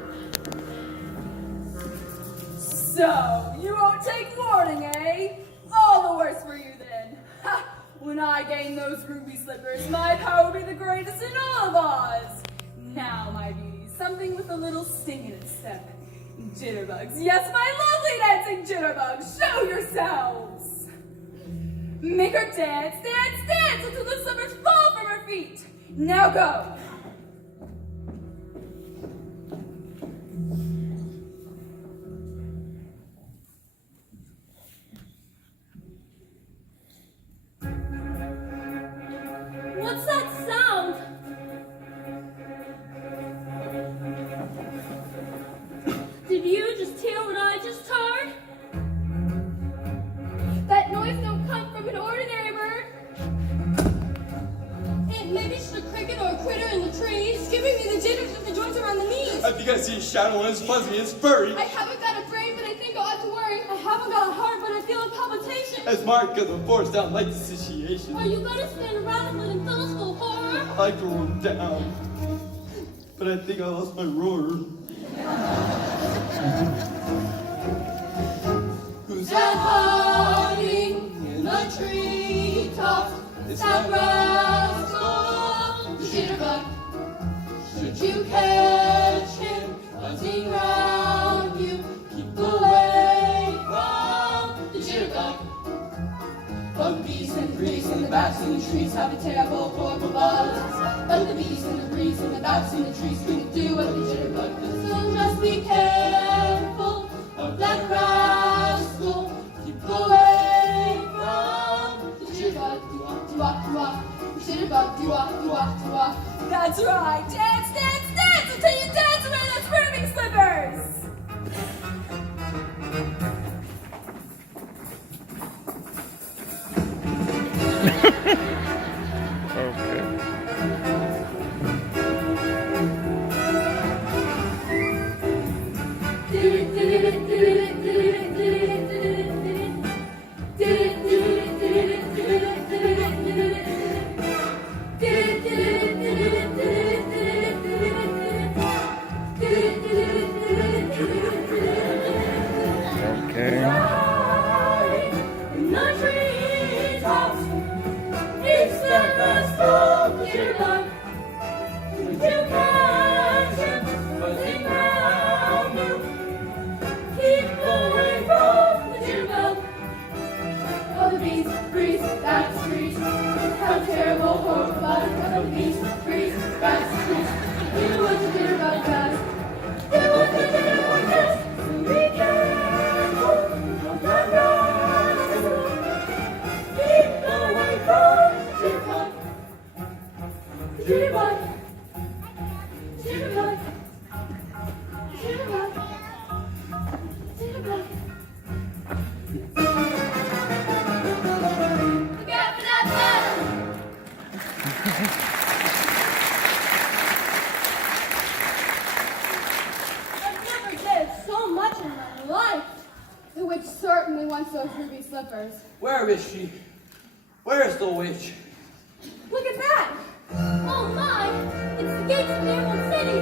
So, you won't take warning, eh? All the worse for you then. Ha! When I gain those ruby slippers, my power will be the greatest in all of Oz. Now, my beauties, something with a little sting in its step. Jitterbugs, yes, my lovely dancing jitterbugs, show yourselves! Make her dance, dance, dance until the slippers fall from her feet. Now go! What's that sound? Did you just hear what I just heard? That noise don't come from an ordinary bird. It maybe just a cricket or a critter in the trees, giving me the jitters with the joints around the knees. I think I see a shadow and it's fuzzy, it's furry. I haven't got a brain, but I think I'll have to worry. I haven't got a heart, but I feel a palpitation. As Mark of the force down like the situation. Are you gonna stand around and fill us with horror? I could roll down. But I think I lost my roar. Who's that hiding in the treetops? It's that that rascal, the jitterbug. Should you catch him buzzing round you, keep away from the jitterbug. Bug bees and the breeze and the bats in the trees have a terrible, horrible buzz. But the bees and the breeze and the bats in the trees couldn't do what the jitterbug does. So just be careful of that rascal. Keep away from the jitterbug. Do-wah, do-wah, the jitterbug. Do-wah, do-wah, do-wah. That's right, dance, dance, dance until you dance away those ruby slippers! Certainly wants those ruby slippers. Where is she? Where is the witch? Look at that! Oh my! It's the gates of the Emerald City!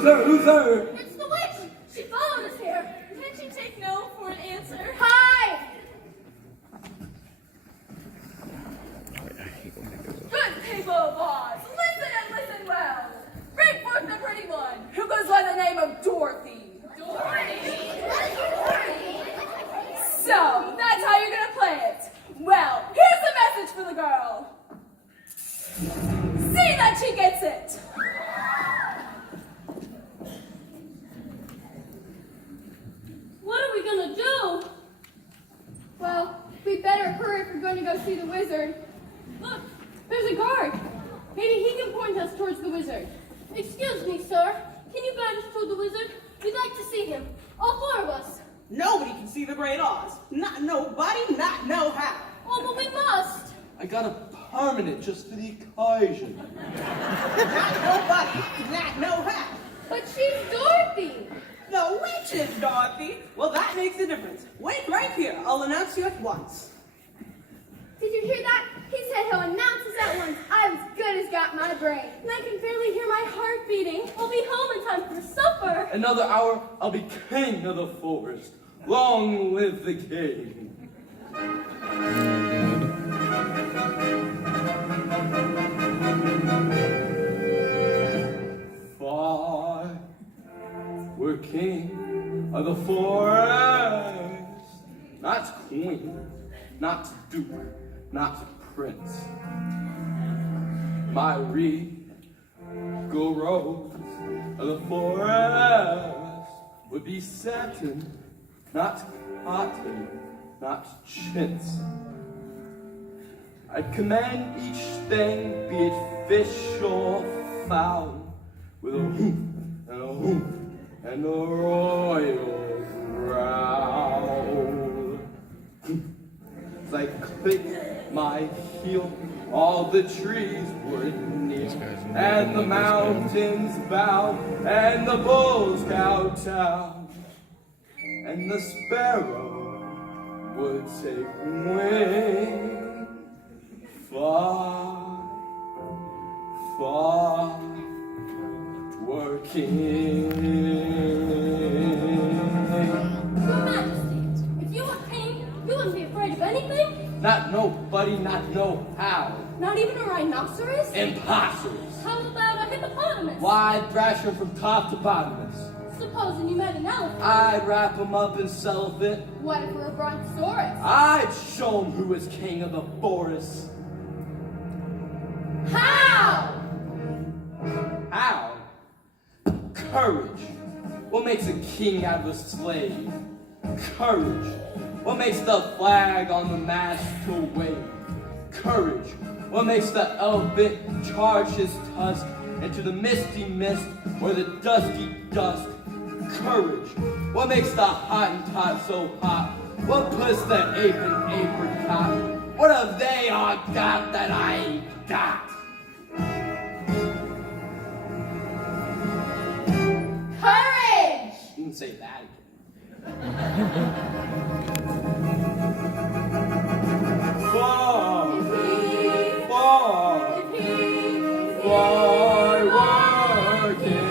Who's there? Who's there? It's the witch! She followed us here. Can't you take no for an answer? Hi! Good people of Oz, listen and listen well. Bring forth the pretty one, who goes by the name of Dorothy. Dorothy? So, that's how you're gonna play it. Well, here's a message for the girl. See that she gets it. What are we gonna do? Well, we'd better hurry if we're going to go see the wizard. Look, there's a guard. Maybe he can point us towards the wizard. Excuse me, sir. Can you guide us to the wizard? We'd like to see him. All four of us. Nobody can see the Great Oz. Not nobody, not no how. Oh, but we must. I got a permanent just for the occasion. Not nobody, not no how. But she's Dorothy. The witch is Dorothy. Well, that makes a difference. Wait right here. I'll announce you at once. Did you hear that? He said he'll announce us at once. I've as good as got my brain. And I can barely hear my heart beating. I'll be home in time for supper. Another hour, I'll be king of the forest. Long live the king. For we're king of the forest. Not queen, not duke, not prince. My regal rose of the forest would be satin, not cotton, not chintz. I'd command each thing, be it fish or fowl, with a hoof and a hoof and a royal growl. As I click my heel, all the trees would kneel, and the mountains bow, and the bulls kowtow, and the sparrow would take wing. Far, far, working. Your Majesty, if you were king, you wouldn't be afraid of anything? Not nobody, not know how. Not even a rhinoceros? Imposters. How about a hippopotamus? Why thrash 'em from top to bottomless? Supposing you met an elephant. I'd wrap 'em up in cellophane. What if we're a brontosaurus? I'd show 'em who was king of the forest. How? How? Courage. What makes a king out of a slave? Courage. What makes the flag on the mast to wave? Courage. What makes the elephant charge his tusk into the misty mist or the dusty dust? Courage. What makes the Hottentot so hot? What puts the ape in apricot? What have they all got that I ain't got? Courage! You can say that again. Far, If far, he far working.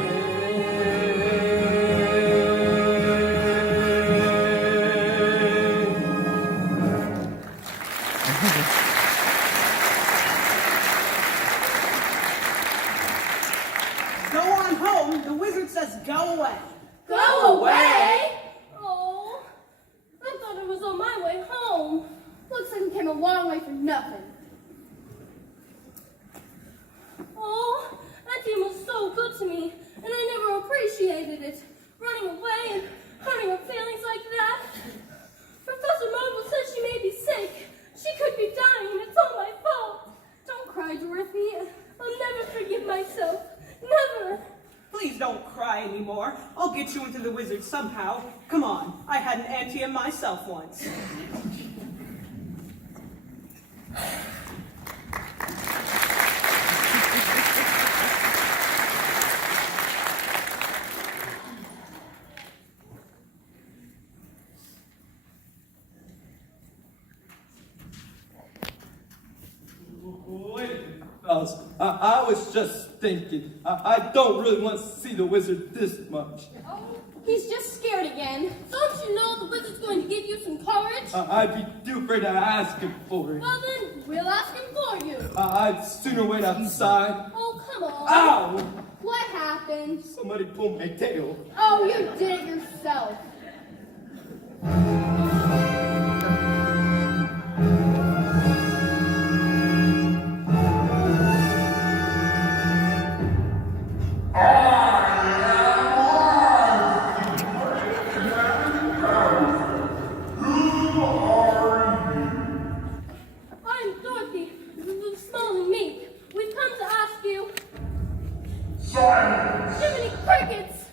Go on home. The wizard says go away. Go away? Oh, I thought I was on my way home. Looks like we came a long way for nothing. Oh, that team was so good to me, and I never appreciated it. Running away and hurting her feelings like that. Professor Marvel says she may be sick. She could be dying, and it's all my fault. Don't cry, Dorothy. I'll never forgive myself. Never. Please don't cry anymore. I'll get you into the wizard somehow. Come on. I had an ante myself once. Wait, fellas. I was just thinking. I don't really want to see the wizard this much. Oh, he's just scared again. Don't you know the wizard's going to give you some courage? I'd be too afraid to ask him for it. Well then, we'll ask him for you. I'd sooner wait outside. Oh, come on. Ow! What happened? Somebody pulled my tail. Oh, you did it yourself. I'm Dorothy, the small and meek. We've come to ask you. Silence! Jiminy Crickets!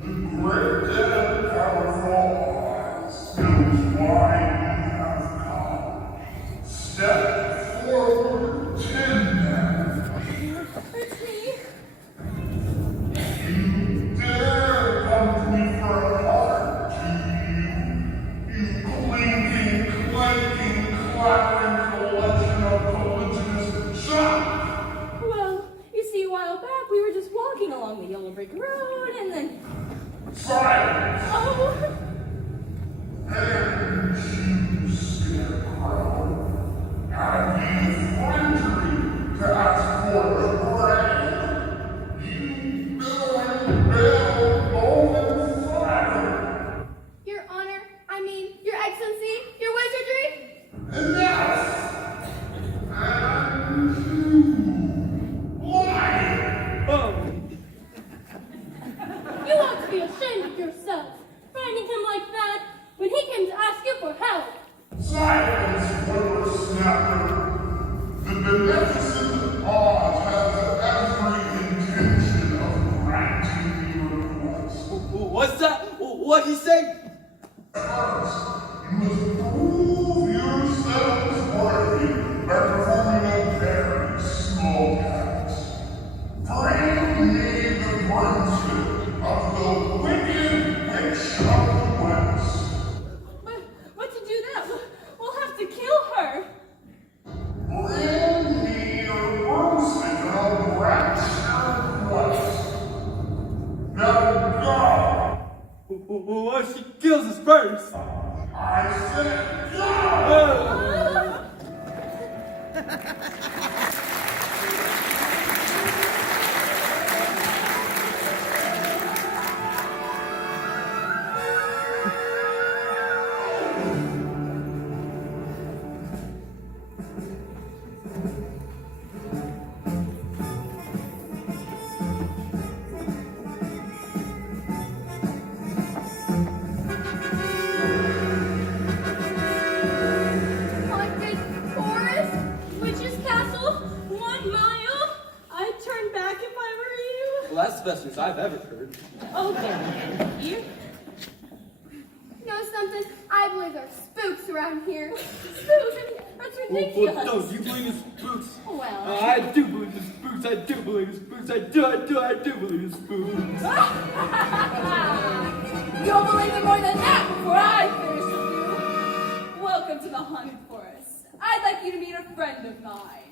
The great and powerful Oz knows why you have come. Step forward, Tin Man. It's me. You dare come to me for a part, do you? You clinking, clanking, clapping collection of collisionist junk! Well, you see, a while back we were just walking along the yellow brick road and then. Silence! Oh! And you, Scarecrow, have you effrontery to ask for a grave? You billowing bill, golden fire! Your Honor, I mean, Your Excellency, Your Wizardry? Enough! And you, lying! Oh, You ought to be ashamed of yourself, finding him like that when he came to ask you for help. Silence, whippersnapper! The beneficent Oz has every intention of granting your request. what's that? What'd he say? First, you must prove yourselves worthy by performing a very small task. Bring me the broomstick of the wicked witch of the West. But to do that, we'll have to kill her. Bring me your broomstick and I'll grant your request. Now go! What she kills us first? I said go! Haunted forest, witch's castle, 1 mile. I'd turn back if I were Well, that's the best news I've ever heard. you. Okay, you. Know something? I believe there's spooks around here. Spooks? That's ridiculous. Well, don't you believe in spooks? Well. I do believe in spooks. I do believe in spooks. I do believe in spooks. You'll believe it more than that before I finish with you. Welcome to the haunted forest. I'd like you to meet a friend of mine.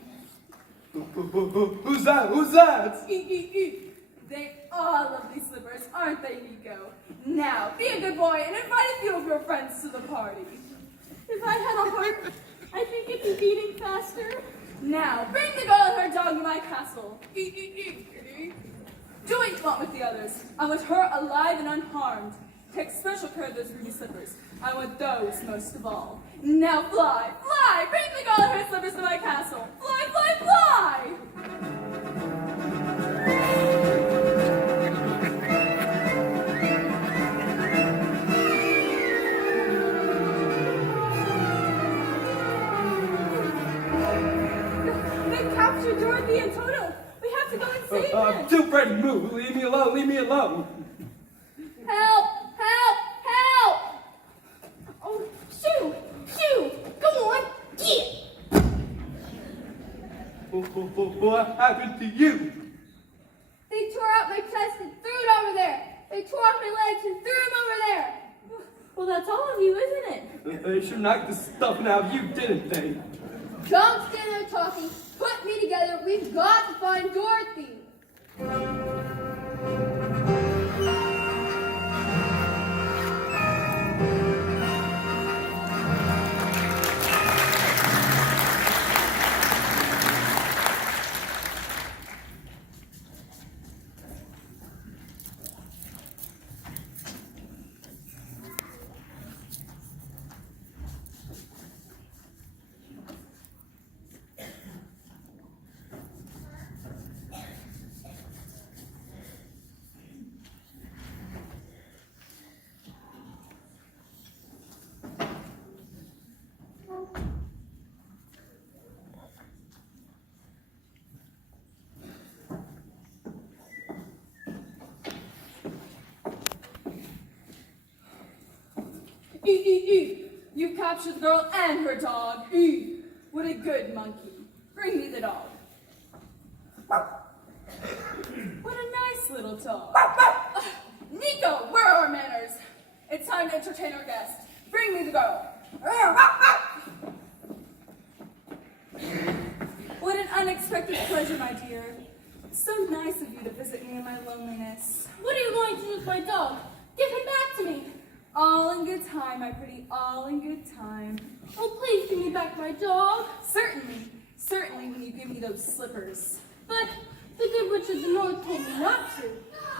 Who's that? Who's that? They are lovely slippers, aren't they, Nico? Now, be a good boy and invite a few of your friends to the party. If I had a heart, I think it'd be beating faster. Now, bring the girl and her dog to my castle. Do what you want with the others. I want her alive and unharmed. Take special care of those ruby slippers. I want those most of all. Now fly, fly! Bring the girl and her slippers to my castle. Fly, fly, fly! They captured Dorothy and Toto. We have to go and save them. I'm too afraid to move. Leave me alone. Leave me alone. Help! Help! Help! Oh, shoo! Shoo! Go on! Get! What happened to you? They tore out my chest and threw it over there. They tore off my legs and threw them over there. Well, that's all of you, isn't it? They sure knocked the stuffing out of you, didn't they? Don't stand there talking. put me together. We've got to find Dorothy. You've captured the girl and her dog. What a good monkey. Bring me the dog. What a nice little dog. Nico, where are our manners? It's time to entertain our guest. Bring me the girl. What an unexpected pleasure, my dear. So nice of you to visit me in my loneliness. What are you going to do with my dog? Give him back to me. All in good time, my pretty, all in good time. Oh, please give me back my dog. Certainly when you give me those slippers. But the good witch of the north told me not to.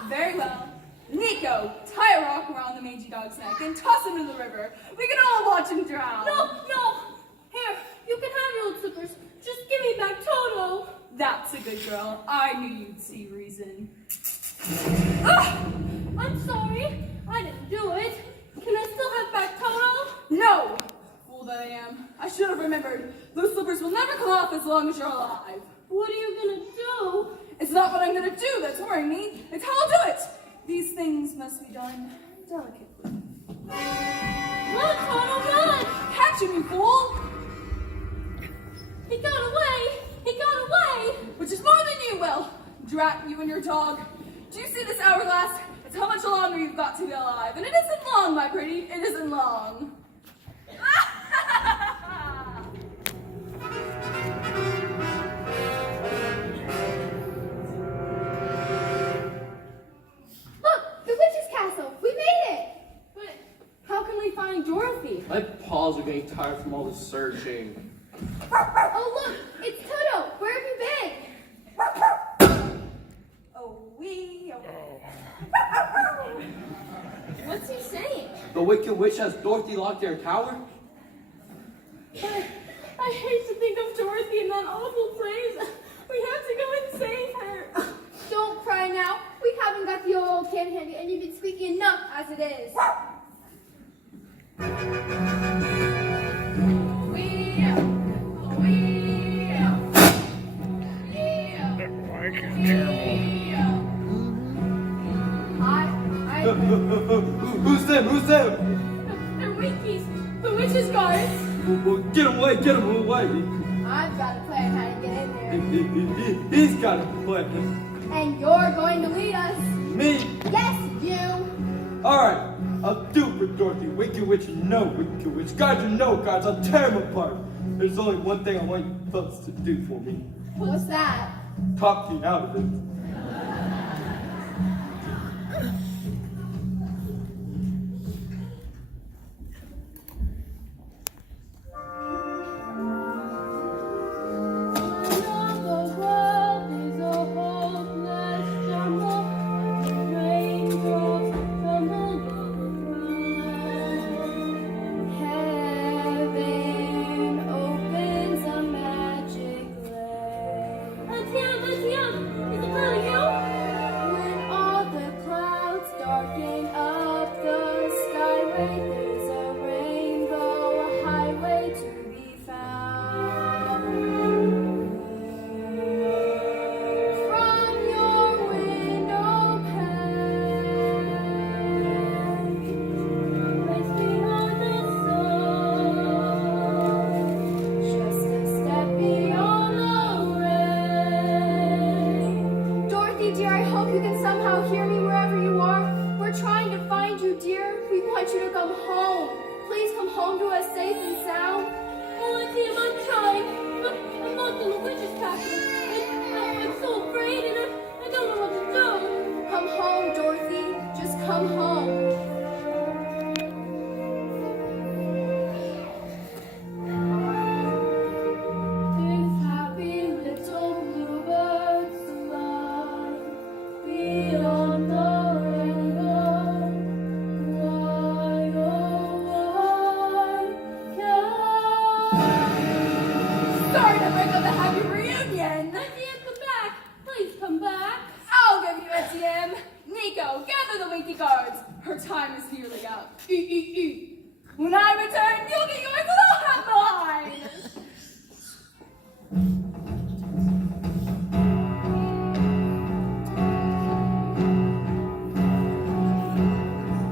Very well. Nico, tie a rock around the mangy dog's neck and toss him into the river. We can all watch him drown. No. Here, you can have your old slippers. Just give me back Toto. That's a good girl. I knew you'd see reason. I'm sorry. I didn't do it. Can I still have back Toto? No! Fool that I am. I should have remembered. Those slippers will never come off as long as you're alive. What are you gonna do? It's not what I'm gonna do that's worrying me. It's how I'll do it. These things must be done delicately. Run, Toto, run! Catch him, you fool! He got away! He got away! Which is more than you will. Drat you and your dog. Do you see this hourglass? It's how much longer you've got to be alive. And it isn't long, my pretty. It isn't long. Look, the witch's castle. We made it! But how can we find Dorothy? My paws are getting tired from all this searching. Oh, look! It's Toto! Where have you been? What's he saying? The Wicked Witch has Dorothy locked in her tower? But I hate to think of Dorothy in that awful place. We have to go and save her. Don't cry now. We haven't got the old can handy, and you've been squeaky enough as it is. Who's them? They're Winkies, the witch's guards. Get him away. I've got a plan how to get in there. He's got a plan. And you're going to lead us. Me? Yes, you. Alright, I'll do it for Dorothy. Wicked Witch, no Wicked Witch. Guards or no guards, I'll tear them apart. There's only one thing I want you folks to do for me. What's that? Talk me out of it. Oh, Auntie, I'm trying. But I'm locked in the witch's castle. And I'm so afraid and I don't know what to do. Come home, Dorothy. Just come home. If happy little bluebirds fly beyond the rainbow, why, oh, why can't Sorry to break up the happy reunion. Auntie, come back. Please come back. I'll give you a TM. Nico, gather the winky cards. Her time is nearly up. When I return, you'll get yours and I'll have mine.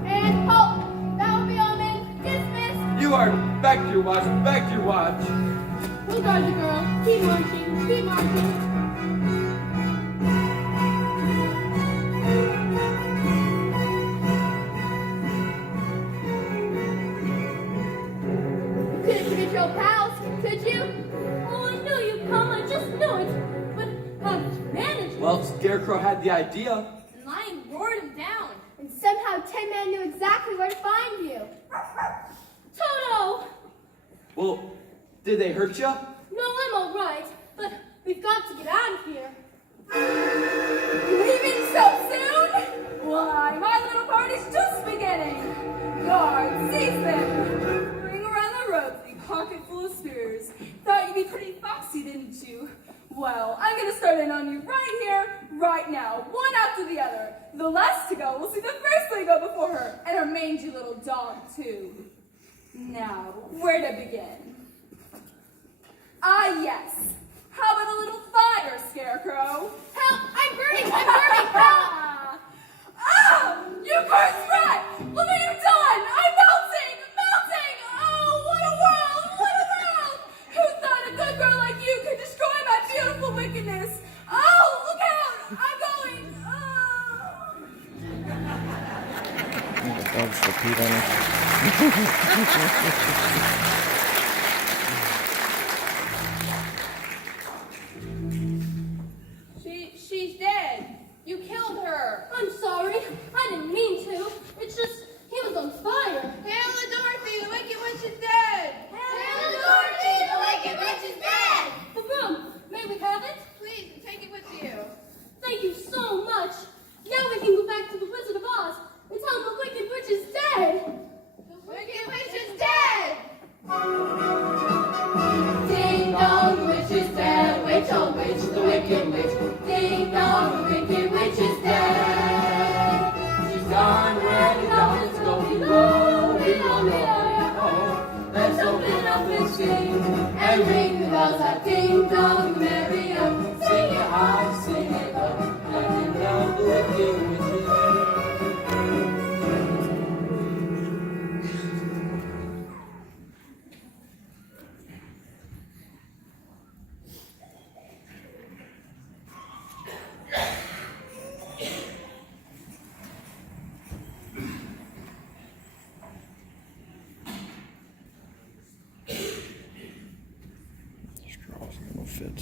And halt. That will be all, men. Dismissed. You are back to your watch, back to your watch. We'll guard the girl. Keep marching. Keep marching. Couldn't forget your pals, could you? Oh, I knew you'd come. I just knew it. But how did you manage it? Well, Scarecrow had the idea. And Lion roared him down. And somehow Tin Man knew exactly where to find you. Toto! Well, did they hurt you? No, I'm all right. But we've got to get out of here. Leaving so soon? Why, my little party's just beginning. Guards, seize them. Bring around the rope, the pocket full of spears. Thought you'd be pretty foxy, didn't you? Well, I'm gonna start in on you right here, right now, one after the other. The last to go will see the first lady go before her, and her mangy little dog, too. Now, where to begin? Ah, yes. How about a little fire, Scarecrow? Help! I'm burning! I'm burning! Help! Ah! You cursed rat! Look what you've done! I'm melting! Melting! Oh, what a world! What a world! Who thought a good girl like you could destroy my beautiful wickedness? Oh, look out! I'm going! Oh. The dogs for Pete on it. She's dead. You killed her. I'm sorry. I didn't mean to. It's just, he was on fire. Hail to Dorothy, the Wicked Witch is dead! Hail to Dorothy, the Wicked Witch is dead! The broom. May we have it? Please, take it with you. Thank you so much. Now we can go back to the Wizard of Oz and tell him the Wicked Witch is dead. The Wicked Witch is dead! Ding dong, the witch is dead. Witch, oh witch, the Wicked Witch. Ding dong, the Wicked Witch is dead. She's gone where the goblins go below, below, below. Let's open up and sing and ring the bells at ding dong, the merry o. Sing it high, sing it low, and down the Wicked Witch is dead. Straws gonna fit.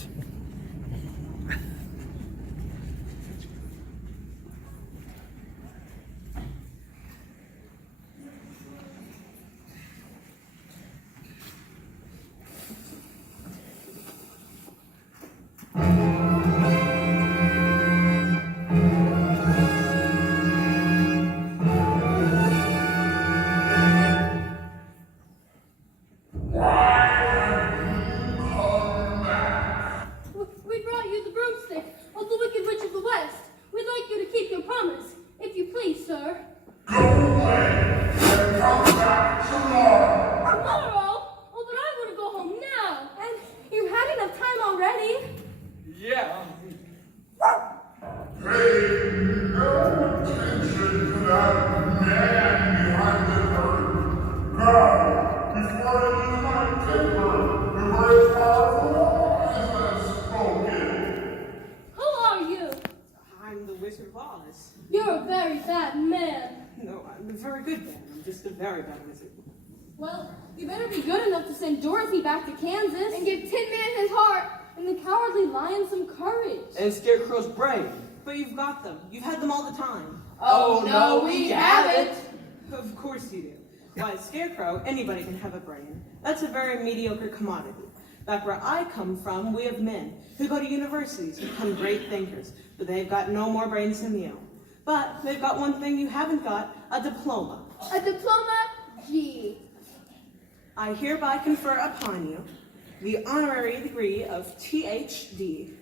We brought you the broomstick of the Wicked Witch of the West. We'd like you to keep your promise, if you please, sir. Go away and come back tomorrow. Tomorrow? Oh, but I want to go home now. And you had enough time already. Yeah. Pay no attention to that man behind the curtain. Now, before I lose my temper, the very powerful has spoken. Who are you? I'm the Wizard of Oz. You're a very bad man. No, I'm a very good man. I'm just a very bad wizard. Well, you better be good enough to send Dorothy back to Kansas. And give Tin Man his heart. And the Cowardly Lion some courage. And Scarecrow's brain. But you've got them. You've had them all the time. Oh, no, we haven't. Of course you do. Why, Scarecrow, anybody can have a brain. That's a very mediocre commodity. Back where I come from, we have men who go to universities and become great thinkers, but they've got no more brains than you. But they've got one thing you haven't got, a diploma. A diploma? Gee. I hereby confer upon you the honorary degree of THD,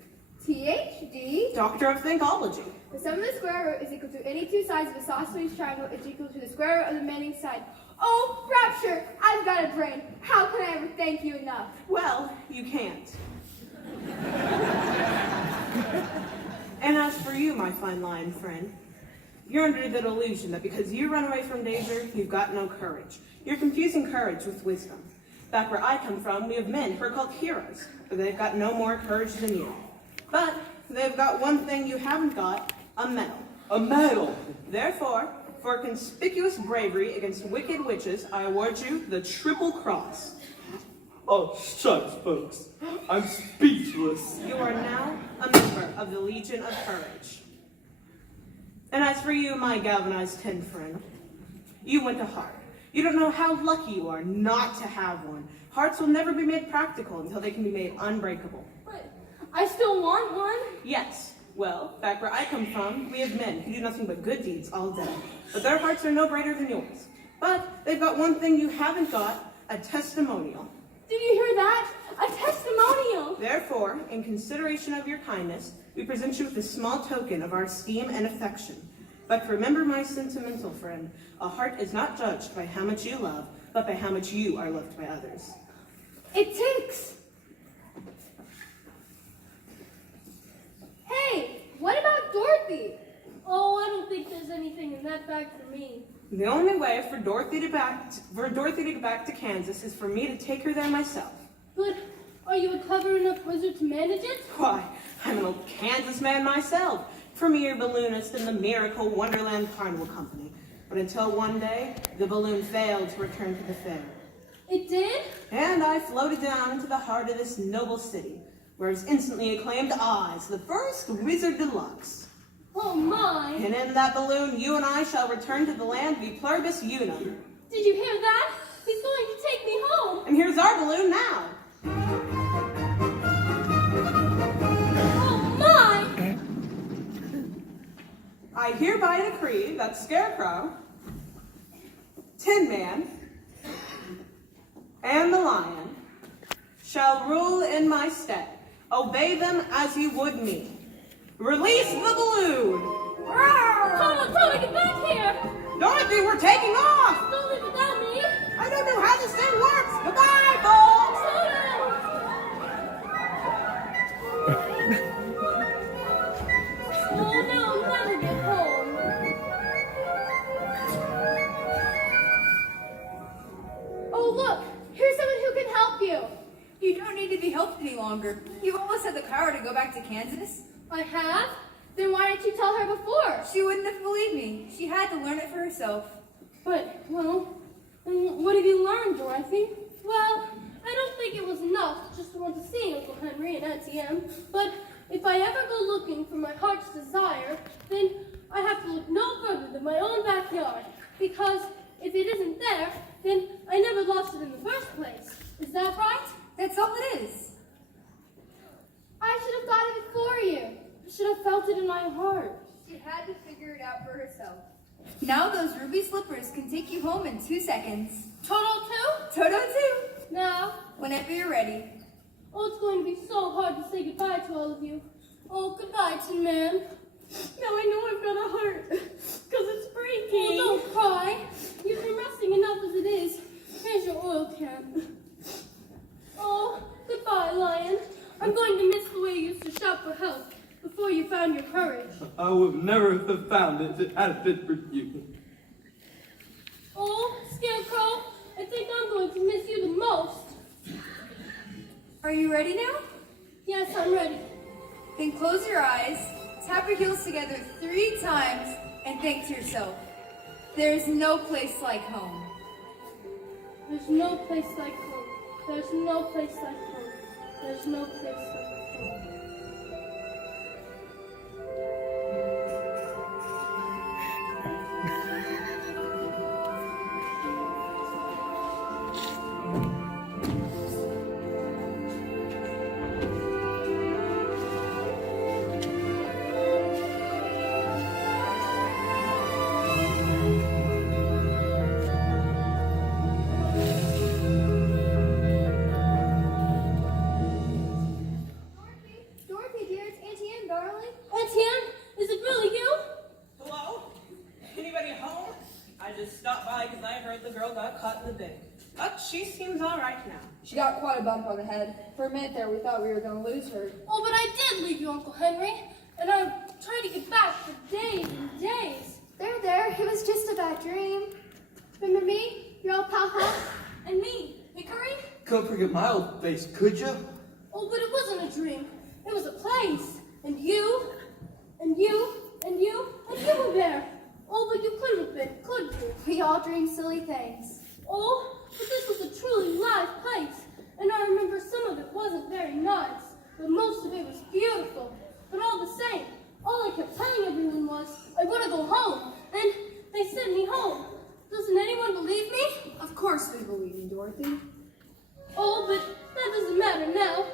THD? Doctor of Thinkology. The sum of the square root is equal to any two sides of a isosceles triangle is equal to the square root of the remaining side. Oh, Rapture, I've got a brain. How can I ever thank you enough? Well, you can't. And as for you, my fine lion friend, you're under the delusion that because you run away from danger, you've got no courage. You're confusing courage with wisdom. Back where I come from, we have men who are called heroes, but they've got no more courage than you. But they've got one thing you haven't got, a medal. A medal! Therefore, for conspicuous bravery against wicked witches, I award you the Triple Cross. Oh, shucks, folks. I'm speechless. You are now a member of the Legion of Courage. And as for you, my galvanized tin friend, you went to Hart. You don't know how lucky you are not to have one. Hearts will never be made practical until they can be made unbreakable. But I still want one. Yes. Well, back where I come from, we have men who do nothing but good deeds all day. But their hearts are no brighter than yours. But they've got one thing you haven't got, a testimonial. Did you hear that? A testimonial. Therefore, in consideration of your kindness, we present you with a small token of our esteem and affection. But remember, my sentimental friend, a heart is not judged by how much you love, but by how much you are loved by others. It takes. Hey, what about Dorothy? Oh, I don't think there's anything in that bag for me. The only way for Dorothy to get back to Kansas is for me to take her there myself. But are you a clever enough wizard to manage it? Why, I'm an old Kansas man myself, premier balloonist in the Miracle Wonderland Carnival Company. But until one day, the balloon failed to return to the fair. It did? And I floated down into the heart of this noble city, where it's instantly acclaimed as the first Wizard Deluxe. Oh my! And in that balloon, you and I shall return to the land vi pluribus unum. Did you hear that? He's going to take me home. And here's our balloon now. Oh my! I hereby decree that Scarecrow, Tin Man, and the Lion shall rule in my stead. Obey them as you would me. Release the balloon! Toto, get back here! Dorothy, we're taking off! Don't leave without me! I don't know how this thing works! Goodbye, folks! Oh no, I'll never get home. Oh look, here's someone who can help you. You don't need to be helped any longer. You've almost had the power to go back to Kansas. I have? Then why didn't you tell her before? She wouldn't have believed me. She had to learn it for herself. But, well, what have you learned, Dorothy? Well, I don't think it was enough just to want to see Uncle Henry and Auntie Em. But if I ever go looking for my heart's desire, then I have to look no further than my own backyard. Because if it isn't there, then I never lost it in the first place. Is that right? That's all it is. I should have thought of it for you. I should have felt it in my heart. She had to figure it out for herself. Now those ruby slippers can take you home in 2 seconds. Toto too? Toto too. Now? Whenever you're ready. Oh, it's going to be so hard to say goodbye to all of you. Oh, goodbye, Tin Man. Now I know I've got a heart, because it's breaking. Oh, don't cry. You've been resting enough as it is. Here's your oil can. Oh, goodbye, Lion. I'm going to miss the way you used to shout for help before you found your courage. I would never have found it if it hadn't been for you. Oh, Scarecrow, I think I'm going to miss you the most. Are you ready now? Yes, I'm ready. Then close your eyes, tap your heels together 3 times, and think to yourself, there is no place like home. There's no place like home. There's no place like home. There's no place like home. Dorothy, dear, it's Auntie Anne, darling. Auntie Anne, is it really you? Hello? Anybody home? I just stopped by because I heard the girl got caught in the bin. But she seems all right now. She got quite a bump on the head. For a minute there, we thought we were going to lose her. Oh, but I did leave you, Uncle Henry. And I'm trying to get back for days and days. There, it was just a bad dream. Remember me, your old pal Huck? And me, Hickory? Couldn't forget my old face, could you? Oh, but it wasn't a dream. It was a place. And you, and you, and you, and you were there. Oh, but you couldn't have been, could you? We all dream silly things. Oh, but this was a truly live place. And I remember some of it wasn't very nice, but most of it was beautiful. But all the same, all I kept telling everyone was, I want to go home. And they sent me home. Doesn't anyone believe me? Of course we believe you, Dorothy. Oh, but that doesn't matter now.